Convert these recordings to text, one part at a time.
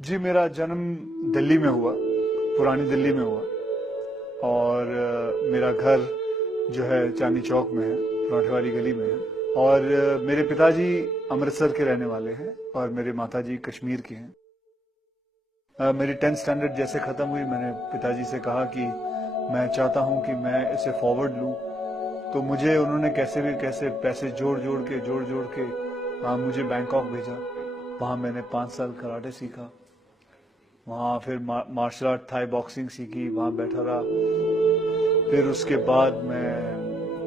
जी, मेरा जन्म दिल्ली में हुआ, पुरानी दिल्ली में हुआ और मेरा घर जो है चांदनी चौक में है, पराठे वाली गली में है और मेरे पिताजी अमृतसर के रहने वाले हैं और मेरे माताजी कश्मीर की हैं। मेरी 10th स्टैंडर्ड जैसे खत्म हुई, मैंने पिताजी से कहा कि मैं चाहता हूं कि मैं इसे फॉरवर्ड लूं, तो मुझे उन्होंने कैसे भी कैसे पैसे जोड़ जोड़ के मुझे बैंकॉक भेजा। वहां मैंने 5 साल कराटे सीखा, वहाँ फिर मार्शल आर्ट थाई बॉक्सिंग सीखी, वहाँ बैठा रहा। फिर उसके बाद मैं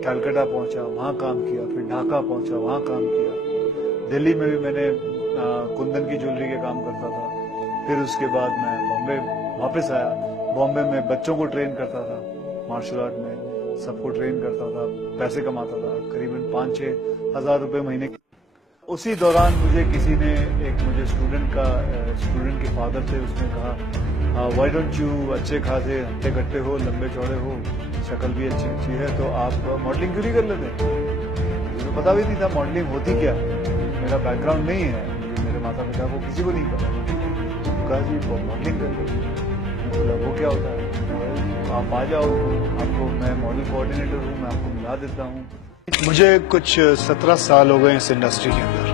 कलकत्ता पहुंचा, वहाँ काम किया, फिर ढाका पहुंचा, वहाँ काम किया। दिल्ली में भी मैंने कुंदन की ज्वेलरी के काम करता था। फिर उसके बाद मैं बॉम्बे वापस आया। बॉम्बे में बच्चों को ट्रेन करता था, मार्शल आर्ट में सबको ट्रेन करता था, पैसे कमाता था, करीबन 5-6 हजार रुपए महीने। उसी दौरान मुझे किसी ने, मुझे स्टूडेंट के फादर थे, उसने कहा व्हाई डोंट यू, अच्छे खासे हट्टे कट्टे हो, लंबे चौड़े हो, शक्ल भी अच्छी है, तो आप मॉडलिंग क्यों नहीं कर लेते। मुझे पता भी नहीं था मॉडलिंग होती क्या, मेरा बैकग्राउंड नहीं है, मेरे माता पिता को किसी को नहीं पता। कहा जी मॉडलिंग कर लो। बोला वो क्या होता है, आप आ जाओ, आपको मैं मॉडल कोऑर्डिनेटर हूँ, मैं आपको मिला देता हूँ। मुझे कुछ 17 साल हो गए इस इंडस्ट्री के अंदर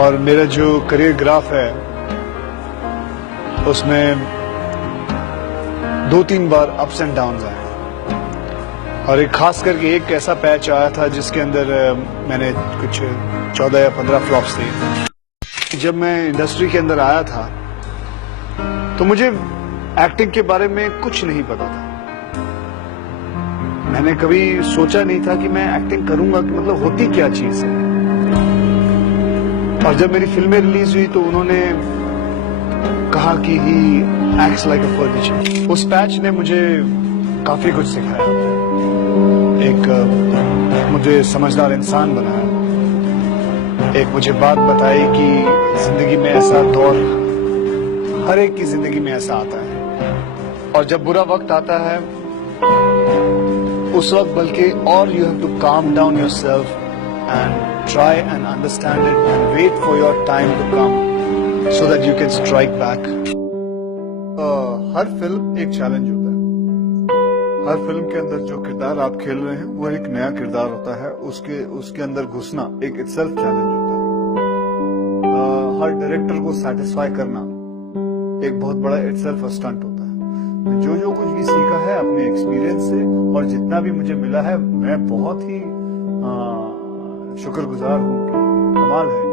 और मेरा जो करियर ग्राफ है उसमें 2-3 बार अप्स एंड डाउन्स आए और एक खास करके एक ऐसा पैच आया था जिसके अंदर मैंने कुछ 14 या 15 फ्लॉप्स थे। जब मैं इंडस्ट्री के अंदर आया था तो मुझे एक्टिंग के बारे में कुछ नहीं पता था। मैंने कभी सोचा नहीं था कि मैं एक्टिंग करूंगा, कि मतलब होती क्या चीज है। और जब मेरी फिल्में रिलीज हुई तो उन्होंने कहा कि he acts like a furniture. उस पैच ने मुझे काफी कुछ सिखाया, एक मुझे समझदार इंसान बनाया, एक मुझे बात बताई कि जिंदगी में ऐसा दौर, हर एक की जिंदगी में ऐसा आता है और जब बुरा वक्त आता है उस वक्त बल्कि और you have to calm down yourself and try and understand it and wait for your time to come so that you can strike back. हर फिल्म एक चैलेंज होता है। हर फिल्म के अंदर जो किरदार आप खेल रहे हैं वो एक नया किरदार होता है, उसके अंदर घुसना एक इटसेल्फ चैलेंज होता है। हर डायरेक्टर को सेटिस्फाई करना एक बहुत बड़ा इटसेल्फ स्टंट होता है। जो कुछ भी सीखा है अपने एक्सपीरियंस से और जितना भी मुझे मिला है, मैं बहुत ही शुक्रगुजार हूँ। कमाल है।